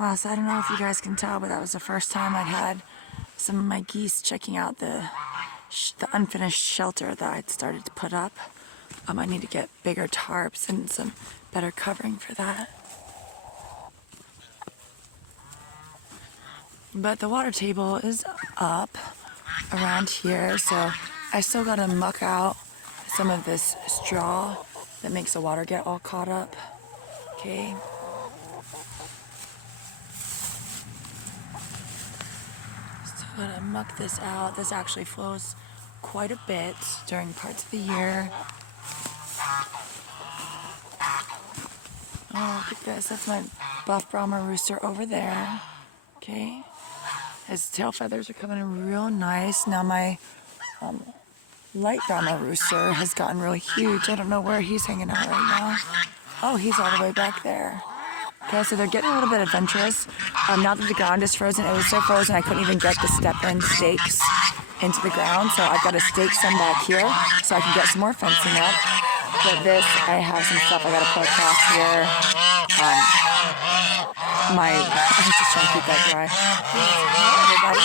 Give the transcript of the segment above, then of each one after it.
Wow, so I don't know if you guys can tell, but that was the first time I'd had some of my geese checking out the unfinished shelter that I'd started to put up. I need to get bigger tarps and some better covering for that. But the water table is up around here, so I still gotta muck out some of this straw that makes the water get all caught up. Okay. Still gotta muck this out. This actually flows quite a bit during parts of the year. Oh, look at this. That's my buff Brahma rooster over there. Okay. His tail feathers are coming in real nice. Now my light Brahma rooster has gotten really huge. I don't know where he's hanging out right now. Oh, he's all the way back there. Okay, so they're getting a little bit adventurous. Now that the ground is frozen, it was so frozen I couldn't even get the step-in stakes into the ground. So I've got to stake some back here so I can get some more fencing up. But this, I have some stuff I got to put across here. I'm just trying to keep that dry. Hey, everybody.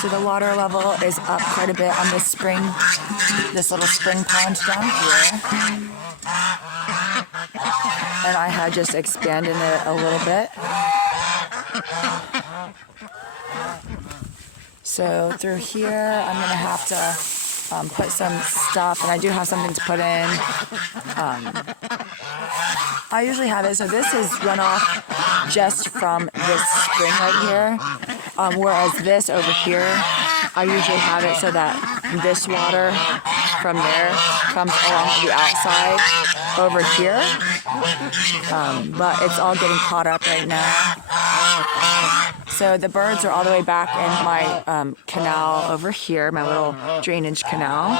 So the water level is up quite a bit on this little spring pond down here. And I had just expanded it a little bit. So through here, I'm gonna have to put some stuff, and I do have something to put in. I usually have it, so this is runoff just from this spring right here, whereas this over here, I usually have it so that this water from there comes along the outside over here, but it's all getting caught up right now. So the birds are all the way back in my canal over here, my little drainage canal.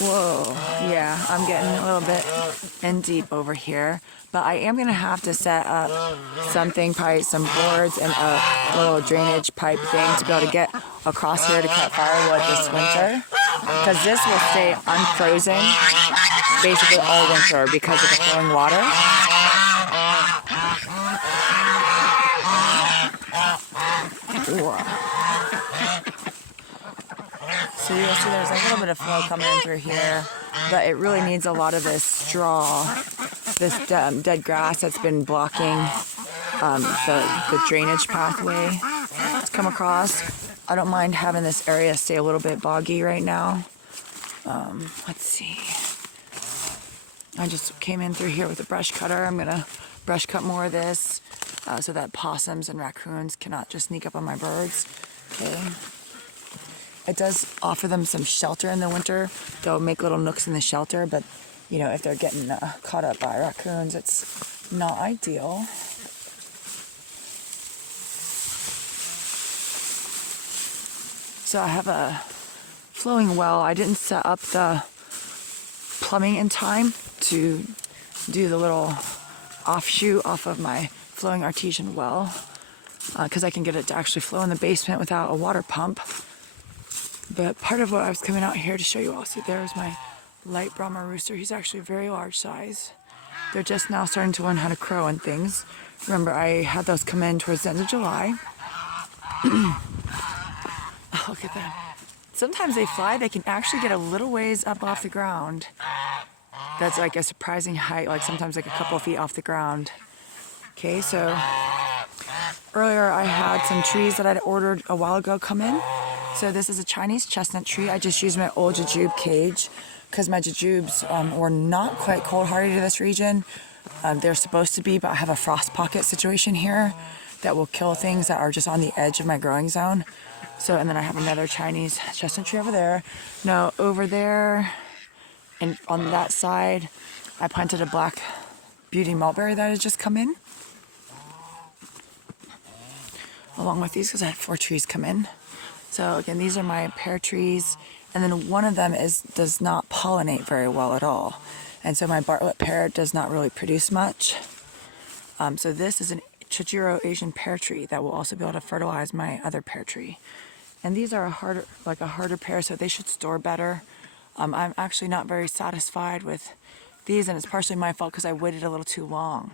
Whoa, yeah, I'm getting a little bit in deep over here. But I am gonna have to set up something, probably some boards and a little drainage pipe thing to be able to get across here to cut firewood this winter. Because this will stay unfrozen basically all winter because of the flowing water. So you'll see there's a little bit of flow coming in through here, but it really needs a lot of this straw, this dead grass that's been blocking the drainage pathway to come across. I don't mind having this area stay a little bit boggy right now. Let's see. I just came in through here with a brush cutter. I'm gonna brush cut more of this so that possums and raccoons cannot just sneak up on my birds. Okay. It does offer them some shelter in the winter. They'll make little nooks in the shelter, but you know, if they're getting caught up by raccoons, it's not ideal. So I have a flowing well. I didn't set up the plumbing in time to do the little offshoot off of my flowing artesian well because I can get it to actually flow in the basement without a water pump. But part of what I was coming out here to show you all, see there's my light Brahma rooster. He's actually a very large size. They're just now starting to learn how to crow and things. Remember, I had those come in towards the end of July. Oh, look at them. Sometimes they fly, they can actually get a little ways up off the ground. That's like a surprising height, like sometimes like a couple of feet off the ground. Okay, so earlier I had some trees that I'd ordered a while ago come in. So this is a Chinese chestnut tree. I just used my old jujube cage because my jujubes were not quite cold hardy to this region. They're supposed to be, but I have a frost pocket situation here that will kill things that are just on the edge of my growing zone. So, and then I have another Chinese chestnut tree over there. Now over there and on that side, I planted a black beauty mulberry that had just come in. Along with these because I had 4 trees come in. So again, these are my pear trees, and then one of them does not pollinate very well at all. And so my Bartlett pear does not really produce much. So this is an Chojiro Asian pear tree that will also be able to fertilize my other pear tree. And these are a harder pair, so they should store better. I'm actually not very satisfied with these, and it's partially my fault because I waited a little too long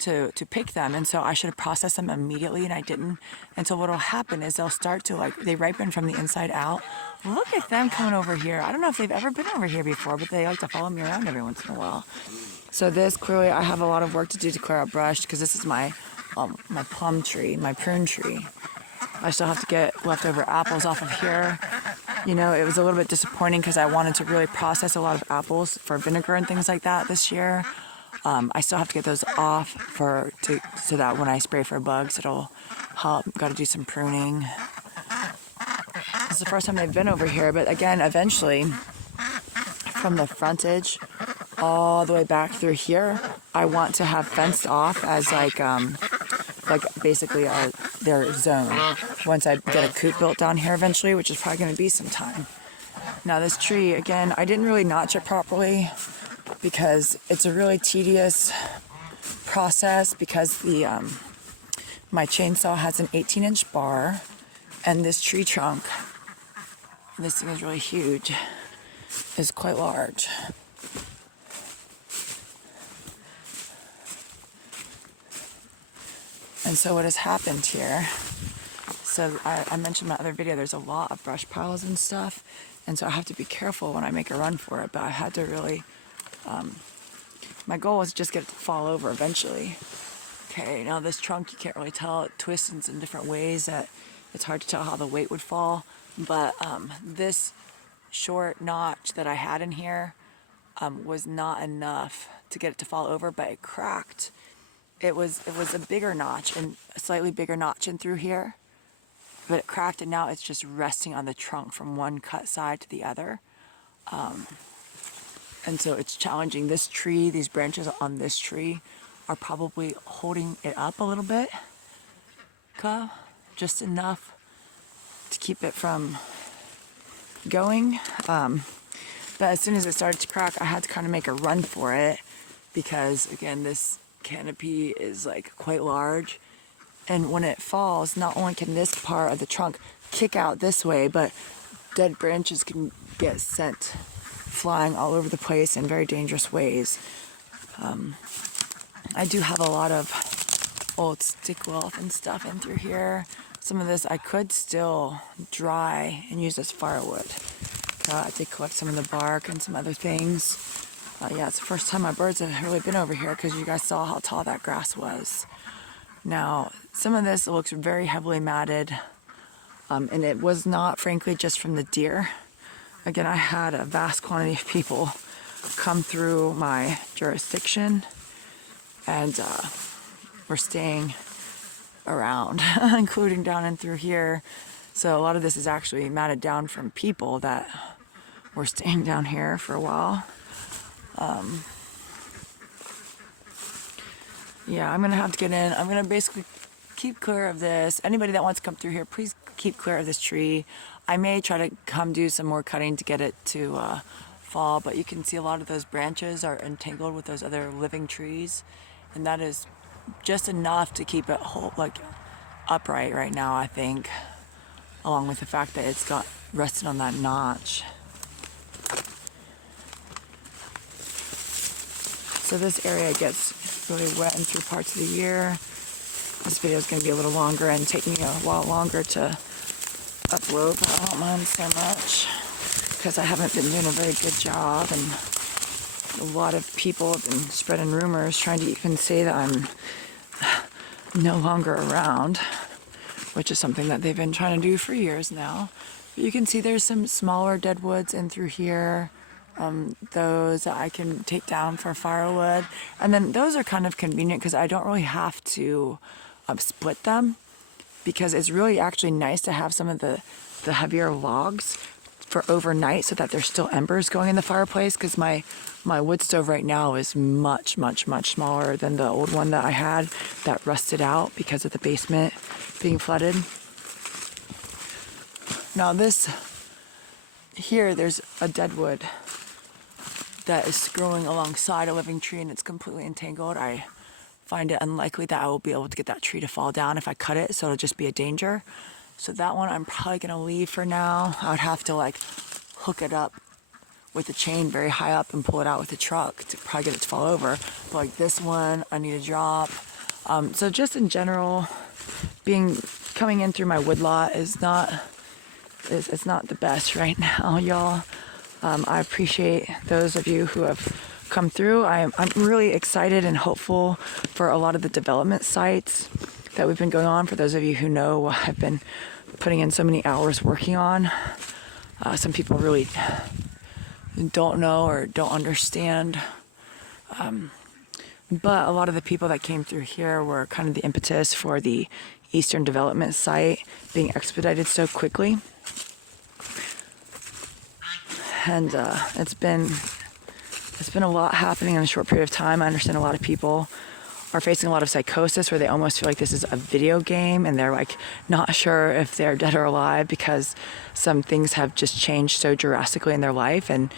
to pick them, and so I should have processed them immediately, and I didn't. And so what'll happen is they'll start to they ripen from the inside out. Look at them coming over here. I don't know if they've ever been over here before, but they like to follow me around every once in a while. So this, clearly I have a lot of work to do to clear out brush, because this is my plum tree, my prune tree. I still have to get leftover apples off of here. You know, it was a little bit disappointing because I wanted to really process a lot of apples for vinegar and things like that this year. I still have to get those off so that when I spray for bugs, it'll help. Got to do some pruning. This is the first time they've been over here, but again, eventually, from the frontage all the way back through here, I want to have fenced off as basically their zone. Once I get a coop built down here eventually, which is probably going to be some time. Now this tree, again, I didn't really notch it properly because it's a really tedious process, because my chainsaw has an 18-inch bar, and this tree trunk, this thing is really huge, is quite large. And so what has happened here, so I mentioned in my other video, there's a lot of brush piles and stuff, and so I have to be careful when I make a run for it, but I had to really, my goal was just get it to fall over eventually. Okay, now this trunk, you can't really tell, it twists in different ways that it's hard to tell how the weight would fall, but this short notch that I had in here was not enough to get it to fall over, but it cracked. It was a bigger notch, and a slightly bigger notch in through here, but it cracked, and now it's just resting on the trunk from one cut side to the other. And so it's challenging. This tree, these branches on this tree are probably holding it up a little bit, just enough to keep it from going. But as soon as it started to crack, I had to kind of make a run for it, because again, this canopy is quite large, and when it falls, not only can this part of the trunk kick out this way, but dead branches can get sent flying all over the place in very dangerous ways. I do have a lot of old stick wealth and stuff in through here. Some of this I could still dry and use as firewood. I did collect some of the bark and some other things. Yeah, it's the first time my birds have really been over here, because you guys saw how tall that grass was. Now, some of this looks very heavily matted, and it was not, frankly, just from the deer. Again, I had a vast quantity of people come through my jurisdiction, and were staying around, including down and through here. So a lot of this is actually matted down from people that were staying down here for a while. Yeah, I'm gonna have to get in. I'm gonna basically keep clear of this. Anybody that wants to come through here, please keep clear of this tree. I may try to come do some more cutting to get it to fall, but you can see a lot of those branches are entangled with those other living trees, and that is just enough to keep it upright right now, I think, along with the fact that it's got rested on that notch. So this area gets really wet and through parts of the year. This video is going to be a little longer and take me a while longer to upload, but I don't mind so much, because I haven't been doing a very good job, and a lot of people have been spreading rumors trying to even say that I'm no longer around, which is something that they've been trying to do for years now. But you can see there's some smaller dead woods in through here. Those that I can take down for firewood, and then those are kind of convenient because I don't really have to split them, because it's really actually nice to have some of the heavier logs for overnight so that there's still embers going in the fireplace, because my wood stove right now is much smaller than the old one that I had that rusted out because of the basement being flooded. Now this here, there's a dead wood that is growing alongside a living tree, and it's completely entangled. I find it unlikely that I will be able to get that tree to fall down if I cut it, so it'll just be a danger. So that one I'm probably gonna leave for now. I would have to like hook it up with a chain very high up and pull it out with a truck to probably get it to fall over. But like this one, I need to drop. So just in general, coming in through my woodlot is not it's not the best right now, y'all. I appreciate those of you who have come through. I'm really excited and hopeful for a lot of the development sites that we've been going on. For those of you who know, I've been putting in so many hours working on. Some people really don't know or don't understand. But a lot of the people that came through here were kind of the impetus for the Eastern Development Site being expedited so quickly. And it's been a lot happening in a short period of time. I understand a lot of people are facing a lot of psychosis where they almost feel like this is a video game and they're like not sure if they're dead or alive because some things have just changed so drastically in their life. And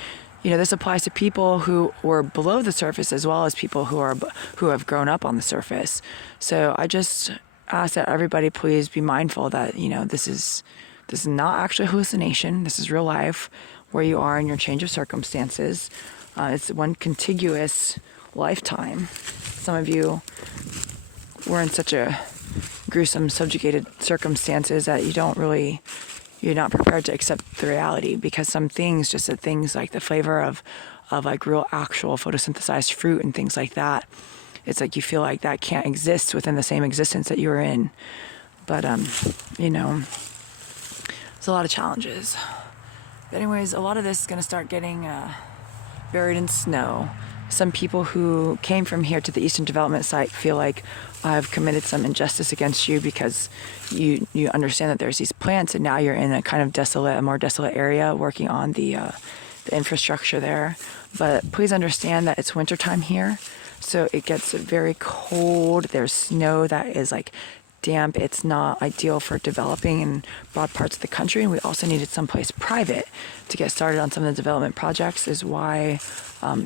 you know, this applies to people who were below the surface as well as people who have grown up on the surface. So I just ask that everybody please be mindful that, you know, this is not actually a hallucination. This is real life where you are in your change of circumstances. It's one contiguous lifetime. Some of you were in such a gruesome, subjugated circumstances that you're not prepared to accept the reality, because some things, just things like the flavor of like real actual photosynthesized fruit and things like that, it's like you feel like that can't exist within the same existence that you were in. But you know, there's a lot of challenges. But anyways, a lot of this is going to start getting buried in snow. Some people who came from here to the Eastern Development Site feel like I've committed some injustice against you because you understand that there's these plants and now you're in a kind of a more desolate area working on the infrastructure there. But please understand that it's wintertime here, so it gets very cold. There's snow that is like damp. It's not ideal for developing in broad parts of the country, and we also needed someplace private to get started on some of the development projects, is why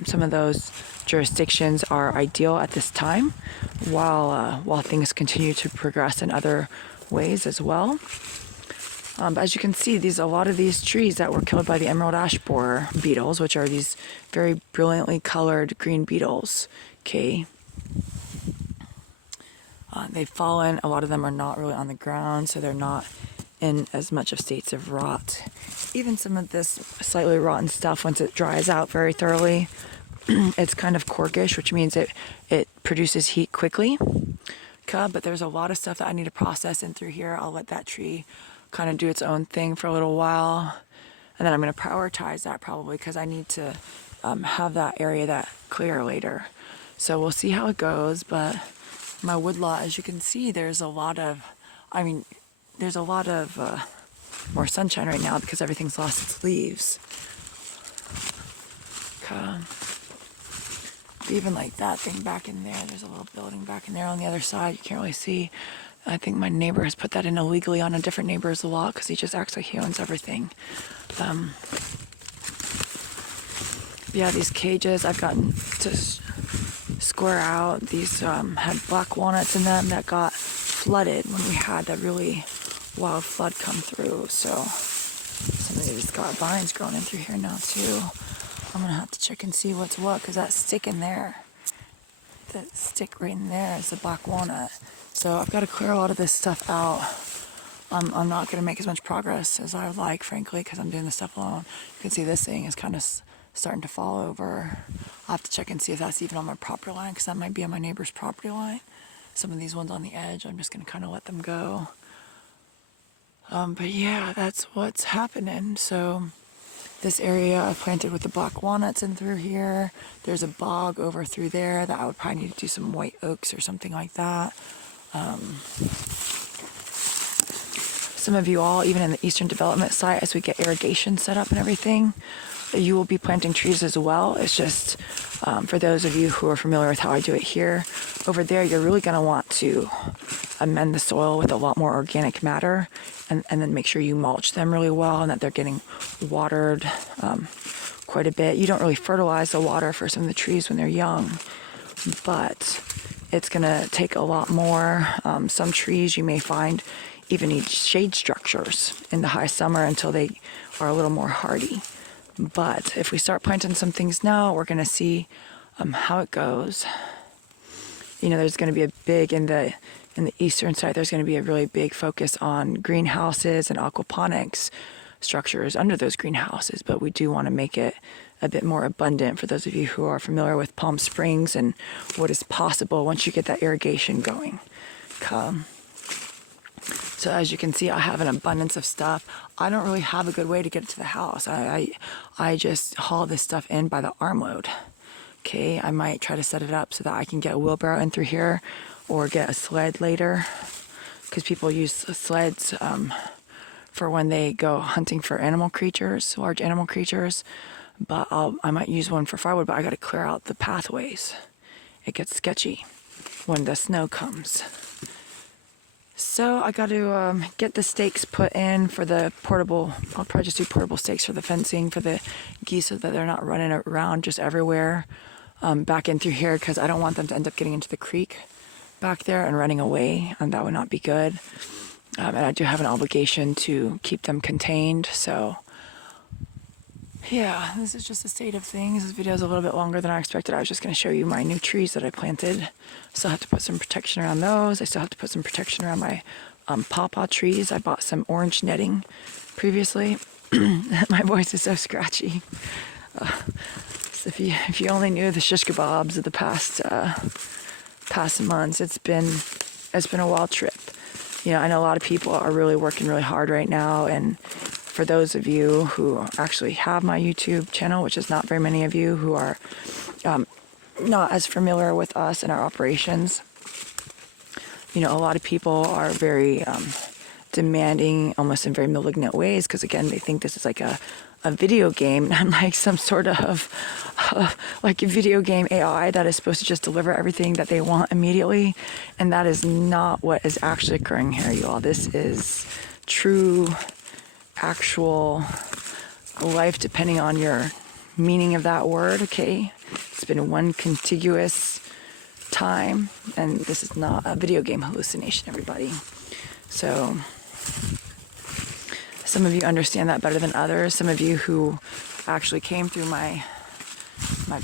some of those jurisdictions are ideal at this time, while things continue to progress in other ways as well. But as you can see, a lot of these trees that were killed by the emerald ash borer beetles, which are these very brilliantly colored green beetles, okay, they've fallen. A lot of them are not really on the ground, so they're not in as much of states of rot. Even some of this slightly rotten stuff, once it dries out very thoroughly, it's kind of corkish, which means it produces heat quickly. But there's a lot of stuff that I need to process in through here. I'll let that tree kind of do its own thing for a little while, and then I'm going to prioritize that probably because I need to have that area that clear later. So we'll see how it goes. But my woodlot, as you can see, there's a lot of more sunshine right now because everything's lost its leaves. Even like that thing back in there, there's a little building back in there on the other side. You can't really see. I think my neighbor has put that in illegally on a different neighbor's lot because he just acts like he owns everything. Yeah, these cages I've gotten to square out. These had black walnuts in them that got flooded when we had that really wild flood come through. So some of these got vines growing in through here now too. I'm gonna have to check and see what's what, because that stick in there, that stick right in there is the black walnut. So I've got to clear a lot of this stuff out. I'm not gonna make as much progress as I would like, frankly, because I'm doing this stuff alone. You can see this thing is kind of starting to fall over. I'll have to check and see if that's even on my property line, because that might be on my neighbor's property line. Some of these ones on the edge, I'm just gonna kind of let them go. But yeah, that's what's happening. So this area I planted with the black walnuts in through here. There's a bog over through there that I would probably need to do some white oaks or something like that. Some of you all, even in the Eastern Development Site, as we get irrigation set up and everything, you will be planting trees as well. It's just for those of you who are familiar with how I do it here, over there you're really going to want to amend the soil with a lot more organic matter, and then make sure you mulch them really well and that they're getting watered quite a bit. You don't really fertilize the water for some of the trees when they're young, but it's going to take a lot more. Some trees you may find even need shade structures in the high summer until they are a little more hardy. But if we start planting some things now, we're going to see how it goes. You know, there's going to be a big, in the eastern side, there's going to be a really big focus on greenhouses and aquaponics structures under those greenhouses, but we do want to make it a bit more abundant for those of you who are familiar with Palm Springs and what is possible once you get that irrigation going. So as you can see, I have an abundance of stuff. I don't really have a good way to get it to the house. I just haul this stuff in by the armload. Okay, I might try to set it up so that I can get a wheelbarrow in through here or get a sled later, because people use sleds for when they go hunting for animal creatures, large animal creatures. But I might use one for firewood, but I got to clear out the pathways. It gets sketchy when the snow comes. So I got to get the stakes put in for the portable. I'll probably just do portable stakes for the fencing for the geese so that they're not running around just everywhere back in through here, because I don't want them to end up getting into the creek back there and running away, and that would not be good. And I do have an obligation to keep them contained. So yeah, this is just the state of things. This video is a little bit longer than I expected. I was just going to show you my new trees that I planted. Still have to put some protection around those. I still have to put some protection around my pawpaw trees. I bought some orange netting previously. My voice is so scratchy. So if you only knew the shish kebabs of the past months, it's been a wild trip. You know, I know a lot of people are really working really hard right now, and for those of you who actually have my YouTube channel, which is not very many of you who are not as familiar with us and our operations, you know, a lot of people are very demanding, almost in very malignant ways, because again, they think this is like a video game, not like some sort of like a video game AI that is supposed to just deliver everything that they want immediately. And that is not what is actually occurring here, you all. This is true, actual life, depending on your meaning of that word, okay? It's been one contiguous time, and this is not a video game hallucination, everybody. So some of you understand that better than others. Some of you who actually came through my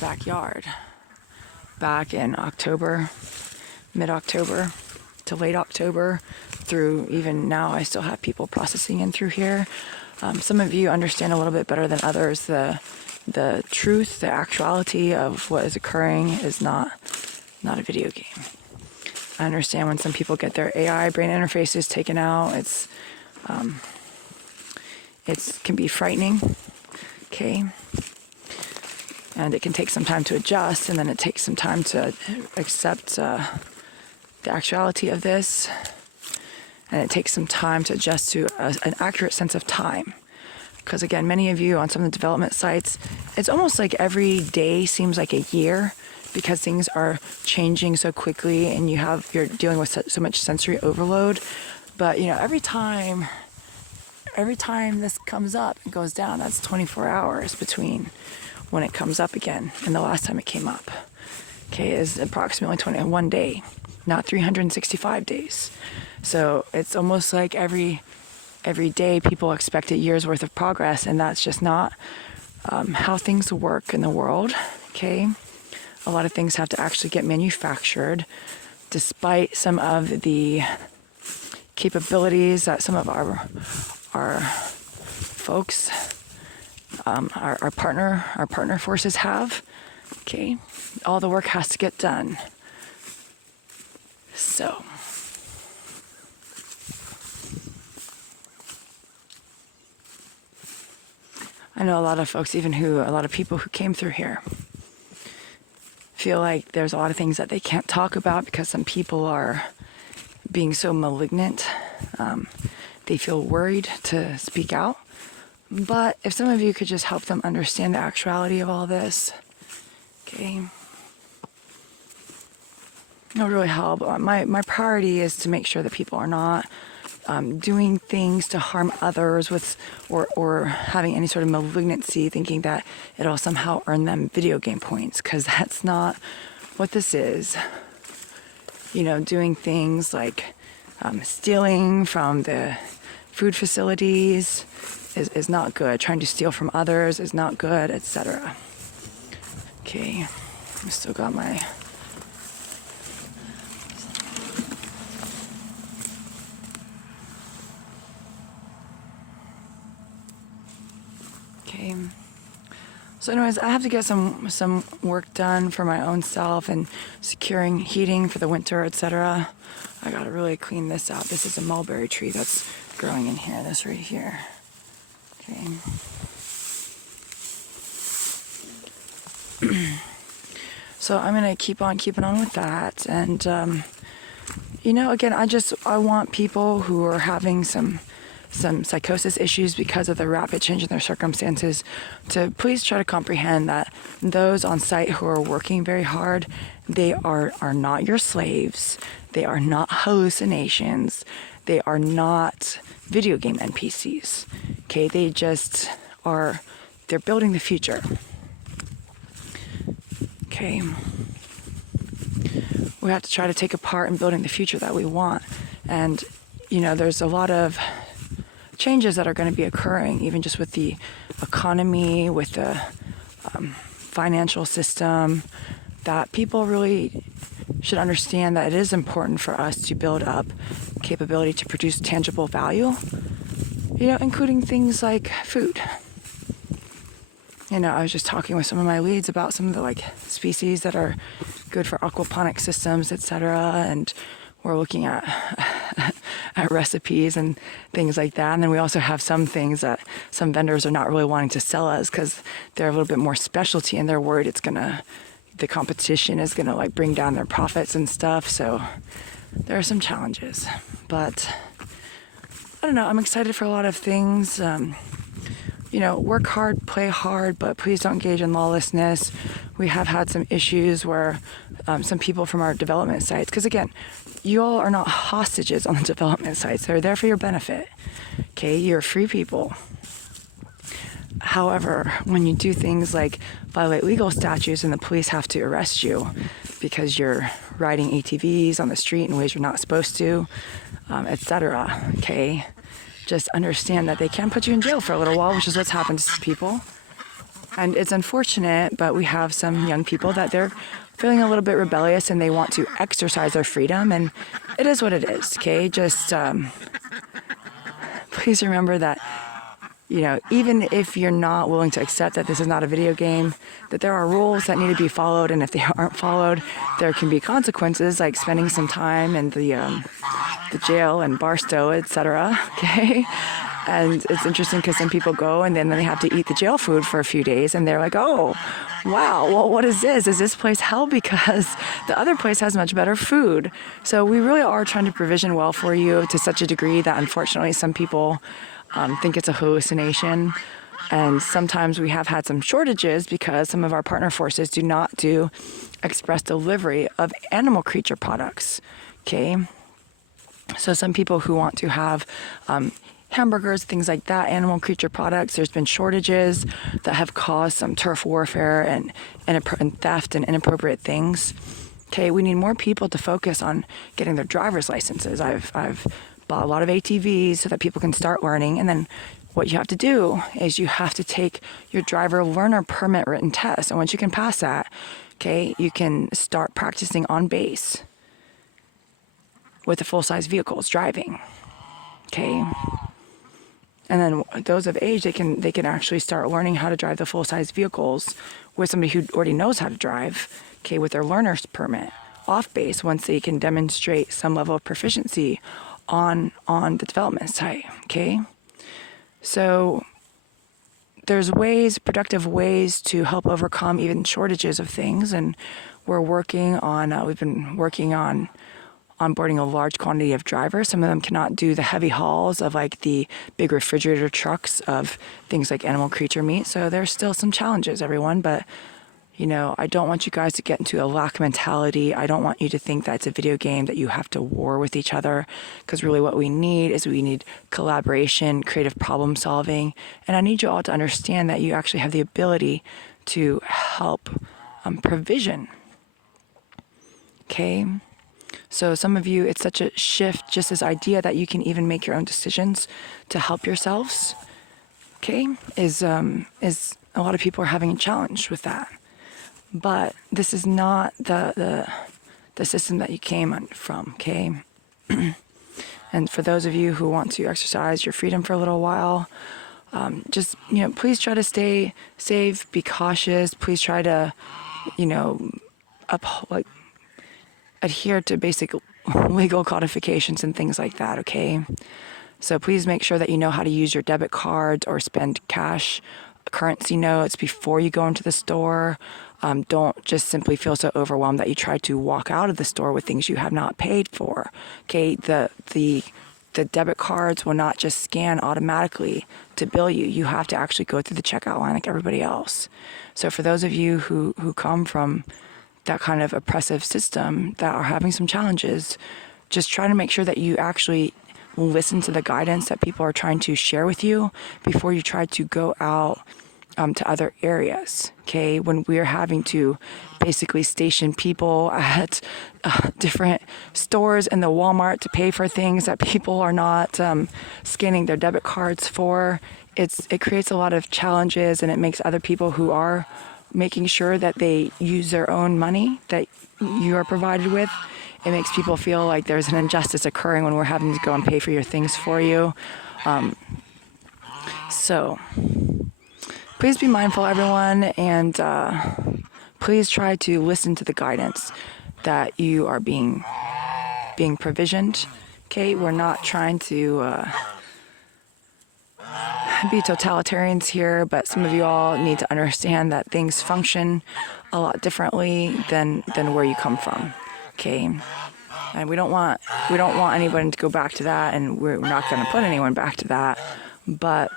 backyard back in October, mid-October to late October, through even now I still have people processing in through here. Some of you understand a little bit better than others the truth, the actuality of what is occurring is not a video game. I understand when some people get their AI brain interfaces taken out, it can be frightening, okay? And it can take some time to adjust, and then it takes some time to accept the actuality of this. And it takes some time to adjust to an accurate sense of time. Because again, many of you on some of the development sites, it's almost like every day seems like a year, because things are changing so quickly and you're dealing with so much sensory overload. But you know, every time this comes up and goes down, that's 24 hours between when it comes up again and the last time it came up. Okay, is approximately 21 day, not 365 days. So it's almost like every day people expect a year's worth of progress, and that's just not how things work in the world, okay? A lot of things have to actually get manufactured, despite some of the capabilities that some of our folks, our partner forces have, okay? All the work has to get done. So I know a lot of folks, a lot of people who came through here feel like there's a lot of things that they can't talk about because some people are being so malignant. They feel worried to speak out. But if some of you could just help them understand the actuality of all this, okay, it would really help. My priority is to make sure that people are not doing things to harm others with or having any sort of malignancy, thinking that it'll somehow earn them video game points, because that's not what this is. You know, doing things like Stealing from the food facilities is not good. Trying to steal from others is not good, etc. Okay, I still got my... Okay. So anyways, I have to get some work done for my own self and securing heating for the winter, etc. I gotta really clean this out. This is a mulberry tree that's growing in here, this right here. Okay. So I'm gonna keep on keeping on with that. And again, I want people who are having some psychosis issues because of the rapid change in their circumstances to please try to comprehend that those on site who are working very hard, they are not your slaves. They are not hallucinations. They are not video game NPCs. Okay, they just are, they're building the future. Okay. We have to try to take a part in building the future that we want. And, there's a lot of changes that are going to be occurring, even just with the economy, with the financial system, that people really should understand that it is important for us to build up capability to produce tangible value, including things like food. I was just talking with some of my leads about some of the species that are good for aquaponic systems, etc. And we're looking at recipes and things like that. And then we also have some things that some vendors are not really wanting to sell us because they're a little bit more specialty and they're worried the competition is gonna bring down their profits and stuff. So there are some challenges, but I don't know. I'm excited for a lot of things. Work hard, play hard, but please don't engage in lawlessness. We have had some issues where some people from our development sites, because again, you all are not hostages on the development sites. They're there for your benefit. Okay, you're free people. However, when you do things like violate legal statutes and the police have to arrest you because you're riding ATVs on the street in ways you're not supposed to, etc., okay, just understand that they can put you in jail for a little while, which is what's happened to some people. And it's unfortunate, but we have some young people that they're feeling a little bit rebellious and they want to exercise their freedom, and it is what it is, okay? Just please remember that, even if you're not willing to accept that this is not a video game, that there are rules that need to be followed, and if they aren't followed, there can be consequences like spending some time in the jail and Barstow, etc. Okay, and it's interesting because some people go and then they have to eat the jail food for a few days, and they're like, "Oh, wow, well, what is this? Is this place hell because the other place has much better food?" So we really are trying to provision well for you to such a degree that unfortunately some people think it's a hallucination. And sometimes we have had some shortages because some of our partner forces do not do express delivery of animal creature products. Okay. So some people who want to have hamburgers, things like that, animal creature products, there's been shortages that have caused some turf warfare and theft and inappropriate things. Okay, we need more people to focus on getting their driver's licenses. I've bought a lot of ATVs so that people can start learning, and then what you have to do is you have to take your driver learner permit written test, and once you can pass that, okay, you can start practicing on base with the full-size vehicles driving. Okay, and then those of age, they can actually start learning how to drive the full-size vehicles with somebody who already knows how to drive, okay, with their learner's permit off base once they can demonstrate some level of proficiency on the development site. Okay, so there's productive ways to help overcome even shortages of things, and we've been working on onboarding a large quantity of drivers. Some of them cannot do the heavy hauls of the big refrigerator trucks of things like animal creature meat. So there's still some challenges, everyone, but I don't want you guys to get into a lack mentality. I don't want you to think that it's a video game that you have to war with each other, because really what we need collaboration, creative problem solving, and I need you all to understand that you actually have the ability to help provision. Okay? So some of you, it's such a shift, just this idea that you can even make your own decisions to help yourselves. Okay, is a lot of people are having a challenge with that. But this is not the system that you came from. Okay. And for those of you who want to exercise your freedom for a little while, just, please try to stay safe, be cautious. Please try to, adhere to basic legal codifications and things like that, okay? So please make sure that you know how to use your debit cards or spend cash currency notes before you go into the store. Don't just simply feel so overwhelmed that you try to walk out of the store with things you have not paid for. Okay, the debit cards will not just scan automatically to bill you. You have to actually go through the checkout line like everybody else. So for those of you who come from that kind of oppressive system that are having some challenges, just try to make sure that you actually listen to the guidance that people are trying to share with you before you try to go out to other areas. Okay, when we're having to basically station people at different stores in the Walmart to pay for things that people are not scanning their debit cards for, it creates a lot of challenges, and it makes other people who are making sure that they use their own money that you are provided with. It makes people feel like there's an injustice occurring when we're having to go and pay for your things for you. So please be mindful, everyone, and please try to listen to the guidance that you are being provisioned. Okay, we're not trying to be totalitarians here, but some of you all need to understand that things function a lot differently than where you come from. Okay, and we don't want anyone to go back to that, and we're not going to put anyone back to that. But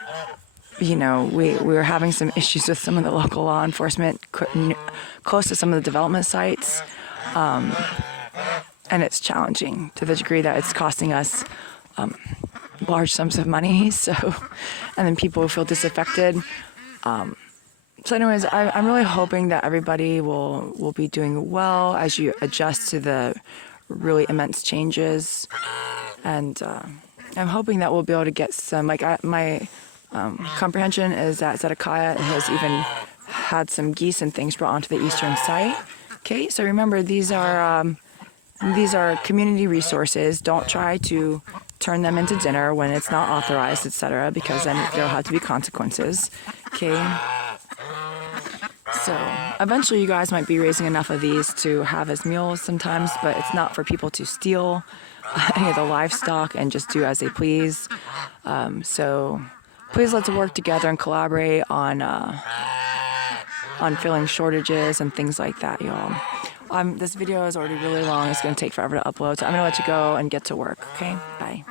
we're having some issues with some of the local law enforcement close to some of the development sites, and it's challenging to the degree that it's costing us large sums of money. So, and then people feel disaffected. So anyways, I'm really hoping that everybody will be doing well as you adjust to the really immense changes. And I'm hoping that we'll be able to get some, my comprehension is that Zedekiah has even had some geese and things brought onto the eastern site. Okay, so remember, these are community resources. Don't try to turn them into dinner when it's not authorized, etc., because then there'll have to be consequences. Okay. So eventually you guys might be raising enough of these to have as meals sometimes, but it's not for people to steal any of the livestock and just do as they please. So please let's work together and collaborate on filling shortages and things like that, y'all. This video is already really long. It's going to take forever to upload, so I'm going to let you go and get to work, okay? Bye.